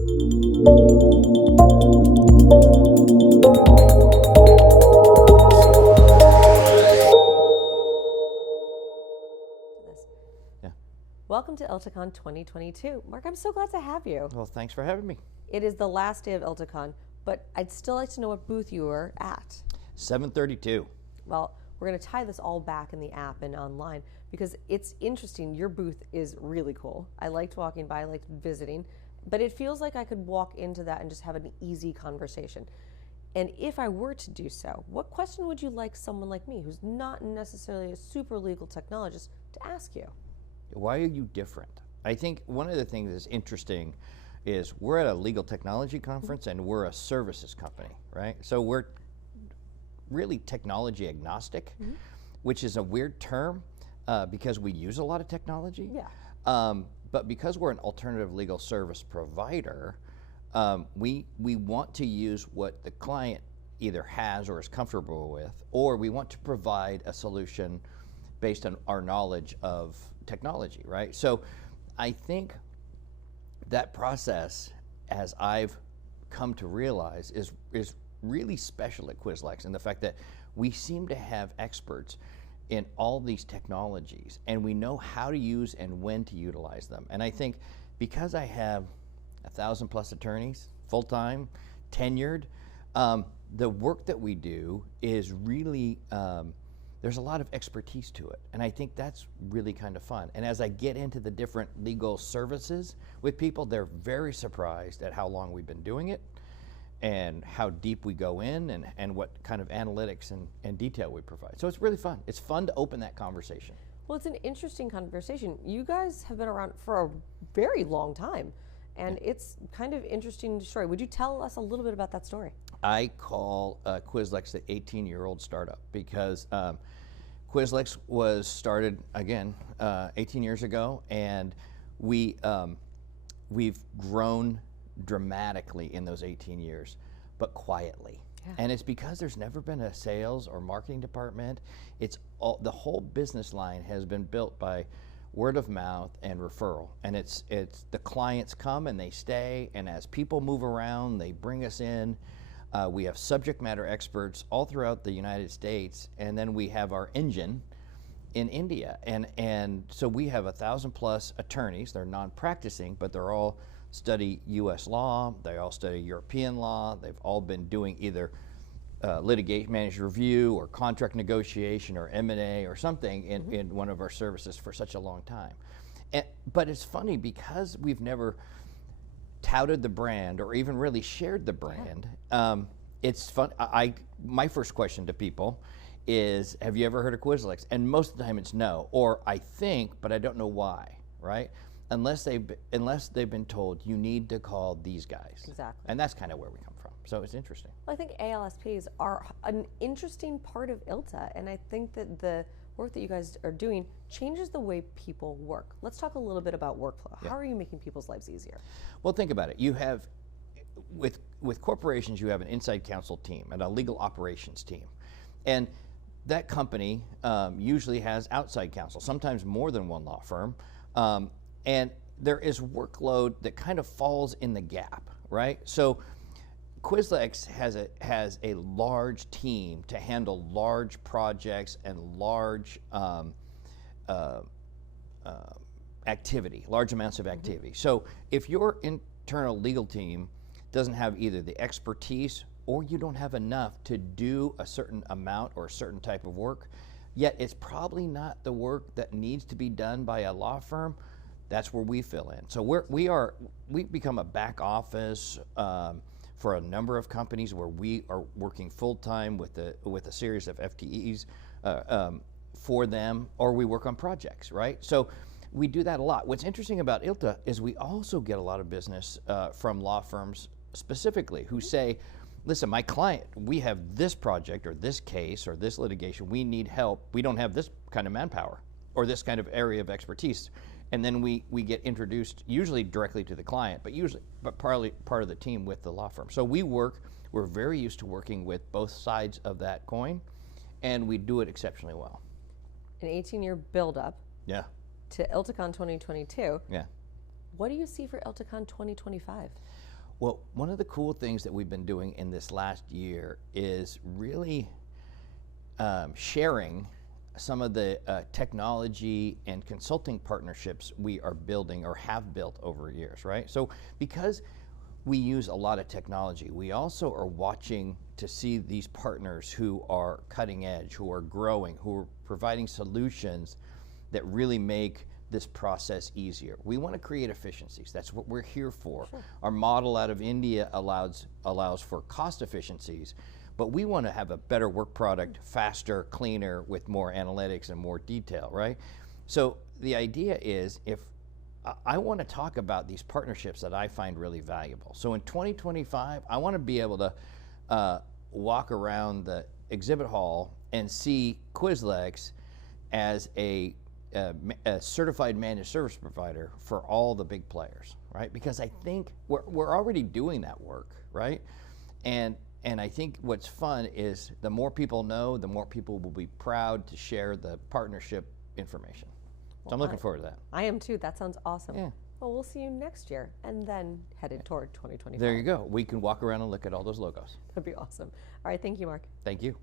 Yeah. Welcome to ILTACON 2022. Mark, I'm so glad to have you. Well, thanks for having me. It is the last day of ILTACON, but I'd still like to know what booth you were at. 732. Well, we're going to tie this all back in the app and online because it's interesting. Your booth is really cool. I liked walking by, I liked visiting, but it feels like I could walk into that and just have an easy conversation. And if I were to do so, what question would you like someone like me, who's not necessarily a super legal technologist, to ask you? Why are you different? I think one of the things that's interesting is we're at a legal technology conference and we're a services company, right? So we're really technology agnostic, which is a weird term because we use a lot of technology. Yeah. But because we're an alternative legal service provider, we want to use what the client either has or is comfortable with, or we want to provide a solution based on our knowledge of technology, right? So I think that process, as I've come to realize, is really special at Quislex, and the fact that we seem to have experts in all these technologies, and we know how to use and when to utilize them. And I think because I have 1,000+ attorneys, full-time, tenured, the work that we do is really, there's a lot of expertise to it. And I think that's really kind of fun. And as I get into the different legal services with people, they're very surprised at how long we've been doing it and how deep we go in and what kind of analytics and detail we provide. So it's really fun. It's fun to open that conversation. Well, it's an interesting conversation. You guys have been around for a very long time, and it's kind of interesting story. Would you tell us a little bit about that story? I call Quislex the 18-year-old startup because Quislex was started, again, 18 years ago, and we've grown dramatically in those 18 years, but quietly. Yeah. And it's because there's never been a sales or marketing department. It's all, the whole business line has been built by word of mouth and referral. And it's the clients come and they stay, and as people move around, they bring us in. We have subject matter experts all throughout the United States, and then we have our engine in India. And so we have 1,000+ attorneys. They're non-practicing, but they're all study U.S. law, they all study European law, they've all been doing either litigation managed review or contract negotiation or M&A or something in one of our services for such a long time. But it's funny because we've never touted the brand or even really shared the brand. It's fun. My first question to people is, have you ever heard of Quislex? And most of the time it's no, or I think, but I don't know why, right? Unless they've been told you need to call these guys. Exactly. And that's kind of where we come from. So it's interesting. Well, I think ALSPs are an interesting part of ILTA, and I think that the work that you guys are doing changes the way people work. Let's talk a little bit about workflow. Yeah. How are you making people's lives easier? Well, think about it. You have, with corporations, you have an inside counsel team and a legal operations team. And that company usually has outside counsel, sometimes more than one law firm. And there is workload that kind of falls in the gap, right? So Quislex has a large team to handle large projects and large activity, large amounts of activity. So if your internal legal team doesn't have either the expertise or you don't have enough to do a certain amount or a certain type of work, yet it's probably not the work that needs to be done by a law firm, that's where we fill in. So we've become a back office for a number of companies where we are working full-time with a series of FTEs for them, or we work on projects, right? So we do that a lot. What's interesting about ILTA is we also get a lot of business from law firms specifically who say, listen, my client, we have this project or this case or this litigation, we need help, we don't have this kind of manpower or this kind of area of expertise. And then we get introduced usually directly to the client, but partly part of the team with the law firm. So we're very used to working with both sides of that coin, and we do it exceptionally well. An 18-year build-up to ILTACON 2022. Yeah. What do you see for ILTACON 2025? Well, one of the cool things that we've been doing in this last year is really sharing some of the technology and consulting partnerships we are building or have built over years, right? So because we use a lot of technology, we also are watching to see these partners who are cutting edge, who are growing, who are providing solutions that really make this process easier. We want to create efficiencies. That's what we're here for. Sure. Our model out of India allows for cost efficiencies, but we want to have a better work product, faster, cleaner, with more analytics and more detail, right? So the idea is, if I want to talk about these partnerships that I find really valuable. So in 2025, I want to be able to walk around the exhibit hall and see Quislex as a certified managed service provider for all the big players, right? Because I think we're already doing that work, right? And I think what's fun is the more people know, the more people will be proud to share the partnership information. So I'm looking forward to that. I am too. That sounds awesome. Yeah. Well, we'll see you next year, and then headed toward 2025. There you go. We can walk around and look at all those logos. That'd be awesome. All right. Thank you, Mark. Thank you.